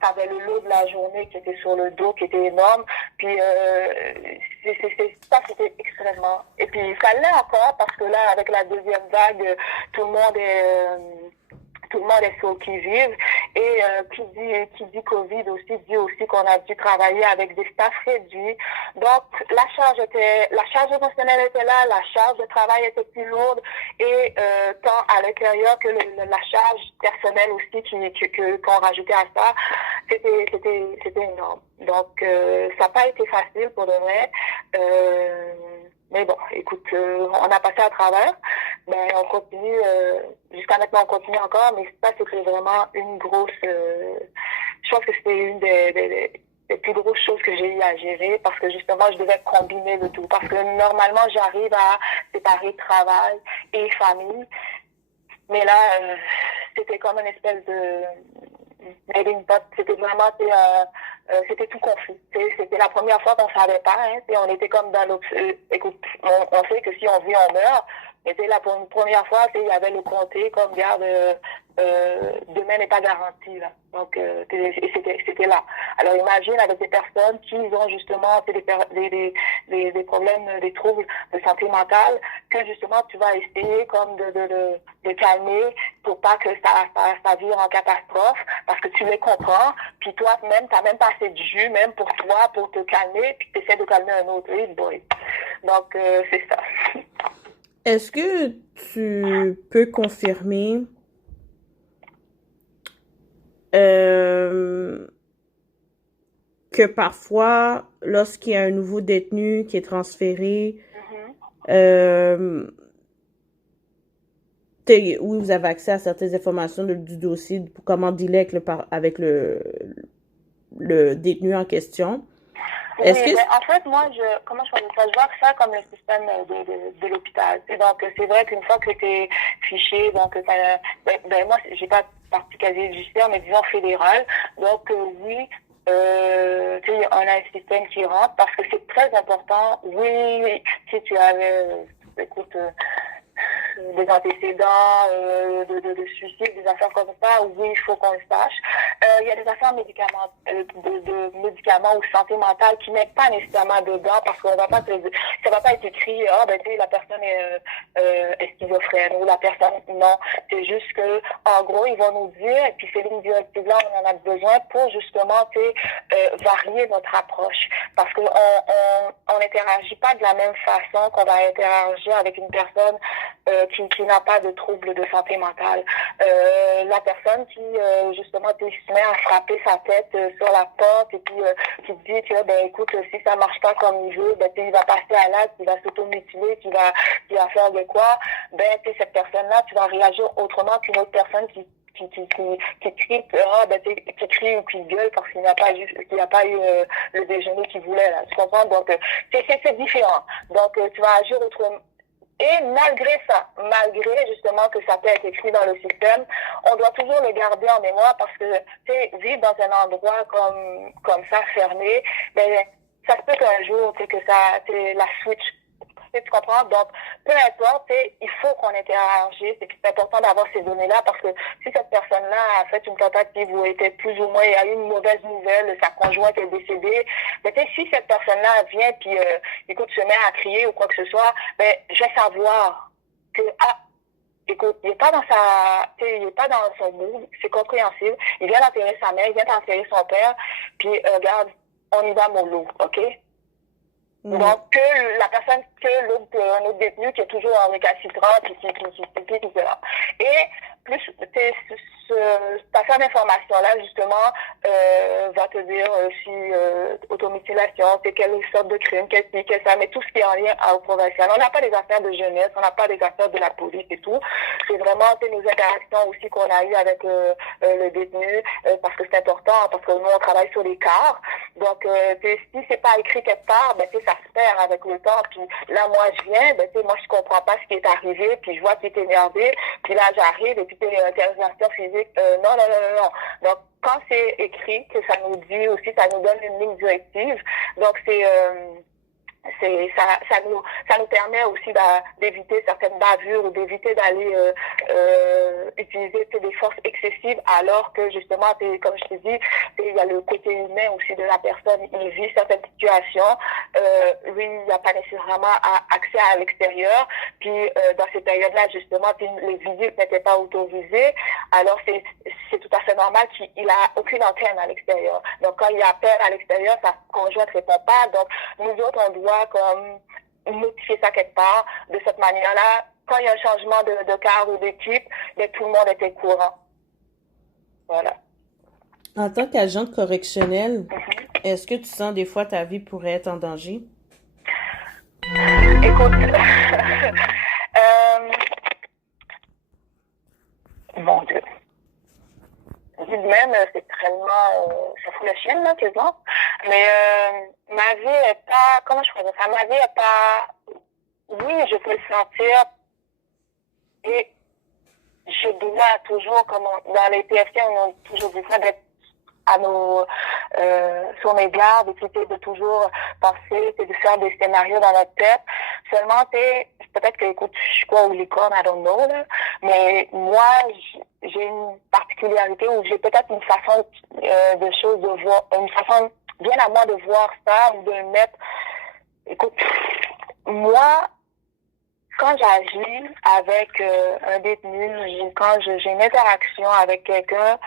t'avais le lot de la journée qui était sur le dos, qui était énorme. Puis ça, c'était extrêmement. Et puis ça l'est encore parce que là, avec la deuxième vague, tout le monde est tout le monde est sur le qui-vive. Et qui dit COVID aussi, dit aussi qu'on a dû travailler avec des staffs réduits. Donc, la charge émotionnelle était là, la charge de travail était plus lourde, et tant à l'intérieur que la charge personnelle aussi qu'on rajoutait à ça, c'était énorme. Donc, ça n'a pas été facile pour de vrai. Mais bon, écoute, on a passé à travers. Ben, on continue, jusqu'à maintenant, on continue encore, mais ça, c'était vraiment une grosse, je pense que c'était une des plus grosses choses que j'ai eu à gérer, parce que justement, je devais combiner le tout. Parce que normalement, j'arrive à séparer travail et famille. Mais là, c'était comme une espèce de melting pot. C'était vraiment, c'était tout confus. C'était la première fois qu'on savait pas. Hein, on était comme dans l'autre. Écoute, on sait que si on vit, on meurt. Mais pour une première fois, il y avait le comté comme garde. Demain n'est pas garanti là. Donc c'était là. Alors imagine avec des personnes qui ont justement des problèmes, des troubles de santé mentale, que justement tu vas essayer comme de calmer pour pas que ça vire en catastrophe, parce que tu les comprends, puis toi-même t'as même pas assez de jus même pour toi pour te calmer, puis tu essaies de calmer un autre. Oui, boy. Donc c'est ça. Est-ce que tu peux confirmer euh, que parfois, lorsqu'il y a un nouveau détenu qui est transféré, euh, oui, vous avez accès à certaines informations du dossier pour comment dealer avec le détenu en question. Oui, Est-ce que... mais en fait, moi, comment je faisais ça? Je vois ça comme le système de l'hôpital. Donc, c'est vrai qu'une fois que tu es fiché, donc, moi, j'ai pas parti casier judiciaire, mais disons fédéral. Donc, oui, tu sais, on a un système qui rentre parce que c'est très important. Oui, si tu avais, écoute, des antécédents, de suicide, des affaires comme ça, oui, il faut qu'on le sache. Il y a des affaires de médicaments ou santé mentale qui n'est pas nécessairement dedans, parce qu'on va pas ça va pas être écrit, tu sais, la personne est schizophrène, ou la personne, non. C'est juste que, en gros, ils vont nous dire, et puis ces lignes directives-là, on en a besoin pour justement, tu sais, varier notre approche. Parce que on n'interagit pas de la même façon qu'on va interagir avec une personne qui n'a pas de trouble de santé mentale. La personne qui, justement, se met à frapper sa tête sur la porte, et puis qui dit que, ben, écoute, si ça marche pas comme il veut, ben, il va passer à l'acte, il va s'automutiler, il va faire de quoi, ben, cette personne-là, tu vas réagir autrement qu'une autre personne qui crie, qui crie ou qui gueule parce qu'il n'a pas eu le déjeuner qu'il voulait, là. Tu comprends? Donc, c'est différent. Donc, tu vas agir autrement. Et malgré justement que ça peut être écrit dans le système, on doit toujours le garder en mémoire, parce que, tu sais, vivre dans un endroit comme ça, fermé, ben, ça se peut qu'un jour, tu sais, que la switch, tu comprends? Donc, peu importe, il faut qu'on interagisse, et puis c'est important d'avoir ces données-là, parce que si cette personne-là a fait une tentative où était plus ou moins, il y a eu une mauvaise nouvelle, sa conjointe est décédée, mais si cette personne-là vient, puis écoute, se met à crier ou quoi que ce soit, ben, je vais savoir que, écoute, il est pas dans son mood, c'est compréhensible, il vient d'enterrer sa mère, il vient d'enterrer son père, puis regarde, on y va mollo, OK? Donc, que un autre détenu qui est toujours en récalcitrant, puis qui là. Et plus, cette affaire d'information-là, justement, va te dire si automutilation, c'est quelle sorte de crime, qu'est-ce que ça, mais tout ce qui est en lien au provincial. On n'a pas des affaires de jeunesse, on n'a pas des affaires de la police et tout. C'est vraiment nos interactions aussi qu'on a eues avec le détenu, parce que c'est important, parce que nous, on travaille sur les quarts. Donc, si c'est pas écrit quelque part, ben, ça se perd avec le temps. Puis là, moi, je viens, ben, moi, je comprends pas ce qui est arrivé, puis je vois que tu es énervé, puis là, j'arrive, et puis t'es intervention physique. Non. Donc, quand c'est écrit, que ça nous dit aussi, ça nous donne une ligne directive. Donc, Ça nous permet aussi d'éviter certaines bavures ou d'éviter d'aller utiliser des forces excessives, alors que justement, comme je te dis, il y a le côté humain aussi de la personne. Il vit certaines situations, lui, il n'a pas nécessairement accès à l'extérieur, puis dans ces périodes-là, justement, les visites n'étaient pas autorisées, alors c'est tout à fait normal qu'il a aucune antenne à l'extérieur. Donc quand il appelle à l'extérieur, sa conjointe ne répond pas, donc nous autres, on doit comme notifier ça quelque part. De cette manière-là, quand il y a un changement de car ou d'équipe, tout le monde est au courant. Voilà. En tant qu'agent correctionnel, est-ce que tu sens des fois ta vie pourrait être en danger? Écoute, mon Dieu. Même, c'est tellement, ça fout le chien, là, quasiment. Mais ma vie est pas, comment je pourrais dire ça? Ma vie est pas, oui, je peux le sentir. Et je dois toujours, comme dans les PFC, on a toujours besoin d'être à sur mes gardes, de toujours penser, de faire des scénarios dans notre tête. Seulement, peut-être que, écoute, je suis quoi, ou licorne, I don't know, là. Mais moi, j'ai une particularité où j'ai peut-être une façon de choses de voir, une façon bien à moi de voir ça, ou de le mettre. Écoute, moi, quand j'agis avec un détenu, quand j'ai une interaction avec quelqu'un,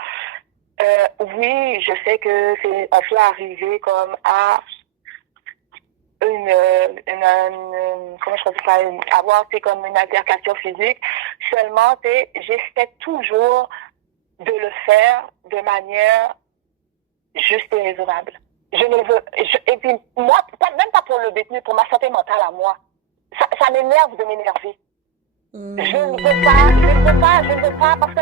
oui, je sais que on peut arriver comme à comment je peux dire ça, avoir comme une altercation physique. Seulement, j'essaie toujours de le faire de manière juste et raisonnable. Je ne veux, et puis moi, même pas pour le détenu, pour ma santé mentale à moi. Ça m'énerve de m'énerver. Je ne veux pas, parce que,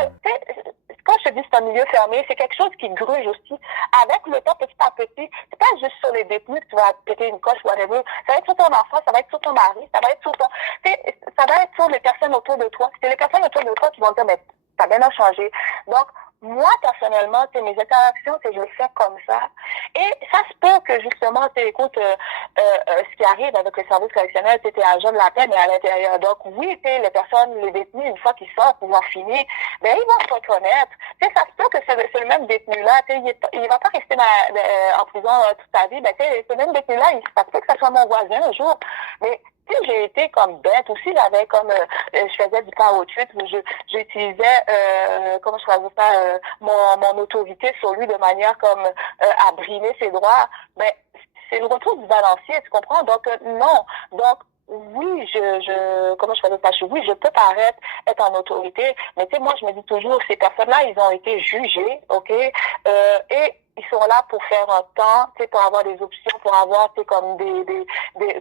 quand je te dis que c'est un milieu fermé, c'est quelque chose qui gruge aussi. Avec le temps, petit à petit, c'est pas juste sur les détenus que tu vas péter une coche ou whatever. Ça va être sur ton enfant, ça va être sur ton mari, ça va être sur ça va être sur les personnes autour de toi. C'est les personnes autour de toi qui vont te dire, mais ça a bien changé. Donc, moi, personnellement, mes interactions, je le fais comme ça. Et ça se peut que, justement, écoute, ce qui arrive avec le service correctionnel, c'était à jeune la peine et à l'intérieur. Donc, oui, les personnes, les détenus, une fois qu'ils sortent, ils vont finir, ben, ils vont se reconnaître. Ça se peut que c'est le même détenu-là, il va pas rester en prison toute sa vie. Ben, ce même détenu-là, ça se peut que ça soit mon voisin un jour. Mais, j'ai été comme bête aussi, j'avais comme je faisais du parachute où j'utilisais comment je faisais ça mon autorité sur lui de manière comme à brimer ses droits. Ben c'est le retour du balancier, tu comprends? Donc non. Donc oui, comment je faisais ça? Oui, je peux paraître être en autorité, mais tu sais, moi, je me dis toujours, ces personnes-là, ils ont été jugés, OK? Et ils sont là pour faire un temps, tu sais, pour avoir des options, pour avoir, tu sais, comme des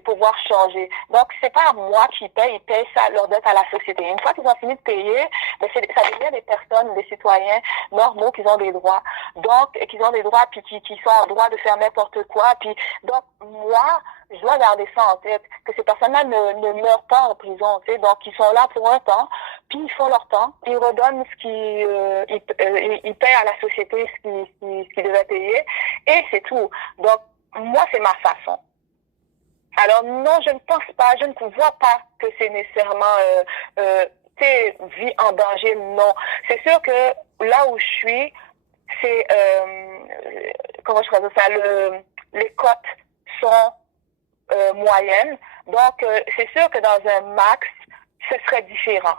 pouvoir changer. Donc, c'est pas moi qui paye, ils payent ça, leur dette à la société. Une fois qu'ils ont fini de payer, ben, ça devient des personnes, des citoyens normaux qui ont des droits. Donc, qui ont des droits, puis qui sont en droit de faire n'importe quoi. Puis, donc, moi, je dois garder ça en tête, que ces personnes-là ne meurent pas en prison, tu sais, donc ils sont là pour un temps, puis ils font leur temps, ils redonnent ils payent à la société ce qu'ils devaient payer, et c'est tout. Donc, moi, c'est ma façon. Alors, non, je ne pense pas, je ne vois pas que c'est nécessairement, vie en danger, non. C'est sûr que là où je suis, c'est, comment je dis ça, les cotes sont moyenne. Donc, c'est sûr que dans un max, ce serait différent.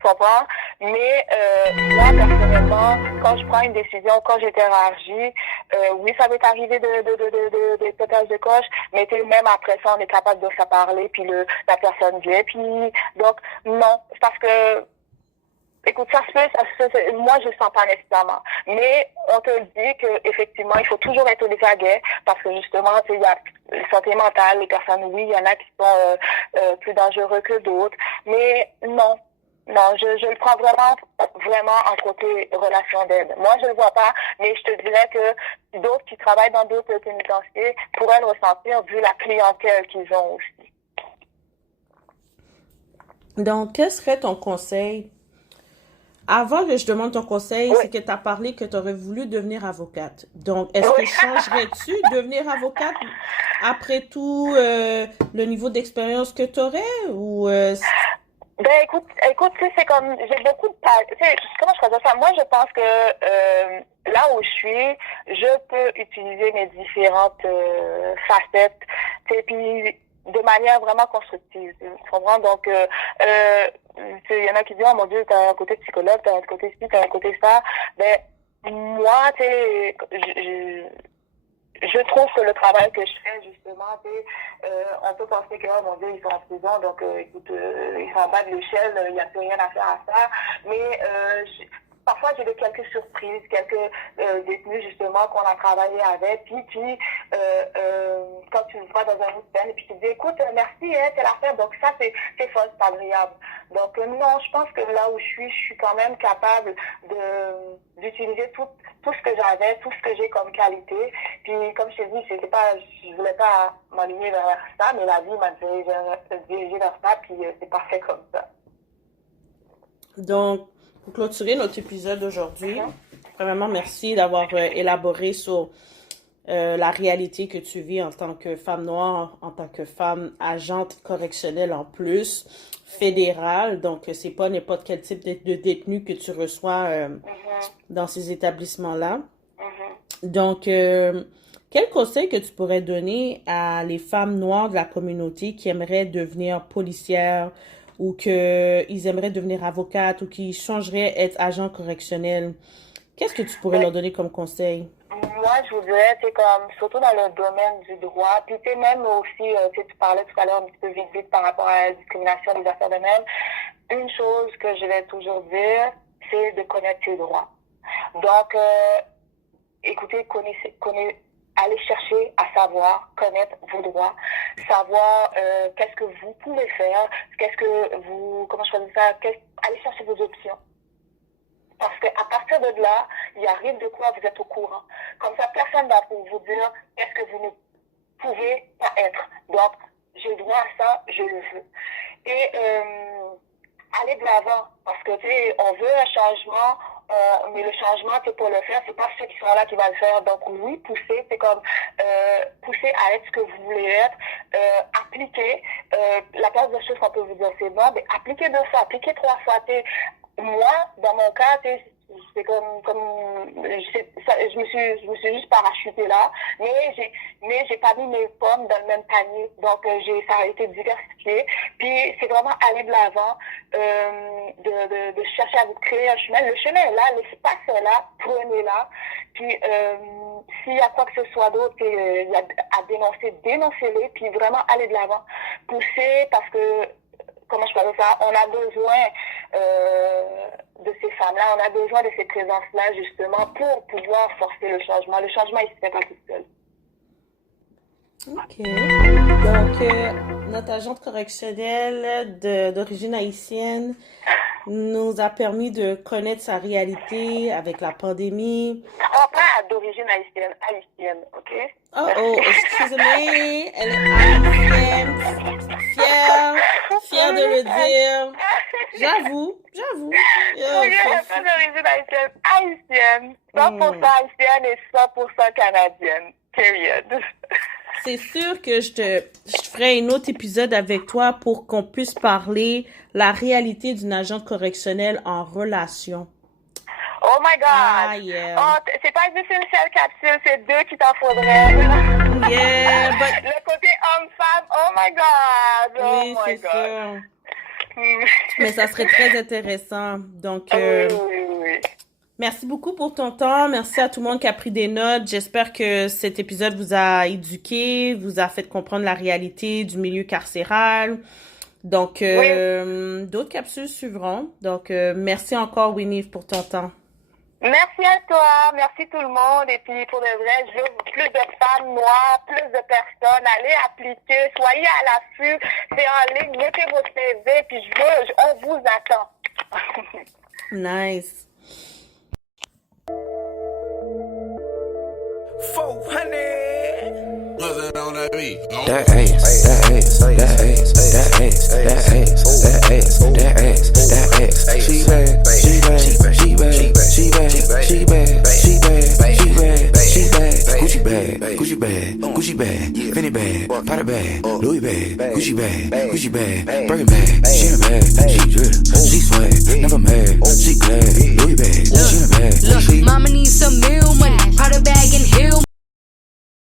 Tu comprends? Mais moi, personnellement, quand je prends une décision, quand j'interagis, oui, ça m'est arrivé de pétage de coche, mais même après ça, on est capable de se parler, puis la personne vient, puis donc, non, parce que écoute, ça se fait, moi je le sens pas nécessairement. Mais on te le dit qu'effectivement, il faut toujours être aux aguets parce que justement, il y a la santé mentale, les personnes, oui, il y en a qui sont plus dangereux que d'autres. Mais non, je le prends vraiment en côté relation d'aide. Moi, je le vois pas, mais je te dirais que d'autres qui travaillent dans d'autres pénitenciers pourraient le ressentir vu la clientèle qu'ils ont aussi. Donc, quel serait ton conseil Avant que je demande ton conseil, Oui. c'est que tu as parlé que tu aurais voulu devenir avocate. Donc, est-ce que Oui. changerais-tu devenir avocate après tout le niveau d'expérience que tu aurais ou Ben écoute, tu sais, c'est comme j'ai beaucoup de tu sais, comment je faisais ça? Moi, je pense que là où je suis, je peux utiliser mes différentes facettes, tu sais, puis de manière vraiment constructive. Tu comprends? Donc, tu sais, il y en a qui disent, oh mon Dieu, t'as un côté psychologue, t'as un côté ci, t'as un côté ça. Ben moi, tu sais, je trouve que le travail que je fais, justement, on peut penser que, oh mon Dieu, ils sont en prison, donc écoute, ils sont en bas de l'échelle, il n'y a plus rien à faire à ça. Mais parfois, j'ai eu quelques surprises, quelques détenus, justement, qu'on a travaillé avec, puis quand tu le vois dans un autre peine, et puis tu te dis, écoute, merci, hein, c'est l'affaire, donc ça, c'est fun, c'est agréable. Donc, non, je pense que là où je suis quand même capable d'utiliser tout ce que j'avais, tout ce que j'ai comme qualité. Puis, comme je t'ai dit, je voulais pas m'aligner vers ça, mais la vie m'a dirigé vers ça, puis c'est parfait comme ça. donc pour clôturer notre épisode d'aujourd'hui, premièrement, merci d'avoir élaboré sur la réalité que tu vis en tant que femme noire, en tant que femme agente correctionnelle en plus, fédérale. Donc, c'est pas n'importe quel type de détenu que tu reçois dans ces établissements-là. Donc, quel conseil que tu pourrais donner à les femmes noires de la communauté qui aimeraient devenir policières ou qu'ils aimeraient devenir avocates ou qui changeraient être agents correctionnels? Qu'est-ce que tu pourrais leur donner comme conseil? Moi, je vous dirais, c'est comme, surtout dans le domaine du droit, puis tu sais, même aussi, tu parlais tout à l'heure un petit peu vite par rapport à la discrimination des affaires de même. Une chose que je vais toujours dire, c'est de connaître ses droits. Donc, écoutez, allez chercher à savoir, connaître vos droits, savoir qu'est-ce que vous pouvez faire, comment je dis ça, allez chercher vos options. Parce qu'à partir de là, il arrive de quoi vous êtes au courant. Comme ça, personne ne va vous dire qu'est-ce que vous ne pouvez pas être. Donc, j'ai droit à ça, je le veux. Et aller de l'avant. Parce que, tu sais, on veut un changement, mais le changement, c'est pour le faire, c'est pas ceux qui sont là qui vont le faire. Donc, oui, pousser, c'est comme pousser à être ce que vous voulez être, appliquer. La plupart des choses qu'on peut vous dire, c'est bon, mais appliquer 2 fois, appliquer 3 fois. Moi, dans mon cas, c'est comme je me suis juste parachutée là, mais j'ai pas mis mes pommes dans le même panier, donc ça a été diversifié. Puis c'est vraiment aller de l'avant, de chercher à vous créer un chemin. Le chemin est là, l'espace est là, prenez-la. Puis s'il y a quoi que ce soit d'autre à dénoncer, dénoncez-les, puis vraiment aller de l'avant, pousser, parce que comment je parle ça, on a besoin de ces femmes-là, on a besoin de ces présences-là, justement, pour pouvoir forcer le changement. Le changement, il se fait pas tout seul. OK. Donc, notre agente correctionnelle d'origine haïtienne nous a permis de connaître sa réalité avec la pandémie. Oh, pas d'origine haïtienne, OK? Oh, excusez-moi, elle est haïtienne, fière de le dire. J'avoue. Pas d'origine haïtienne, 100% haïtienne et 100% canadienne, period. C'est sûr que je ferai un autre épisode avec toi pour qu'on puisse parler la réalité d'une agente correctionnelle en relation. Oh my God! Ah, yeah. Oh, c'est pas juste une seule capsule, c'est 2 qui t'en faudrait. Yeah, but... Le côté homme-femme, oh my God! Oh oui, my God. Sûr. Mais ça serait très intéressant. Donc, oui. Merci beaucoup pour ton temps. Merci à tout le monde qui a pris des notes. J'espère que cet épisode vous a éduqué, vous a fait comprendre la réalité du milieu carcéral. Donc, d'autres capsules suivront. Donc, merci encore, Winnie, pour ton temps. Merci à toi, merci tout le monde. Et puis, pour de vrai, je veux plus de femmes noires, plus de personnes. Allez appliquer, soyez à l'affût. C'est en ligne, mettez vos CV, puis on vous attend. Nice. 400. Nothing on that beat. That ass. She bad. bad, she bad, she bad, she bad, she bad, she bad, she bad, she bad. Gucci bag, Gucci bag, Gucci bag, Fendi bag, Prada bag, Louis bag, Gucci bag, Gucci bag, Birkin bag. She in a bag, she drip, she swag, never mad, she glad. Louis bag, she in a bag. Look, mama needs some meal money, Prada bag and heel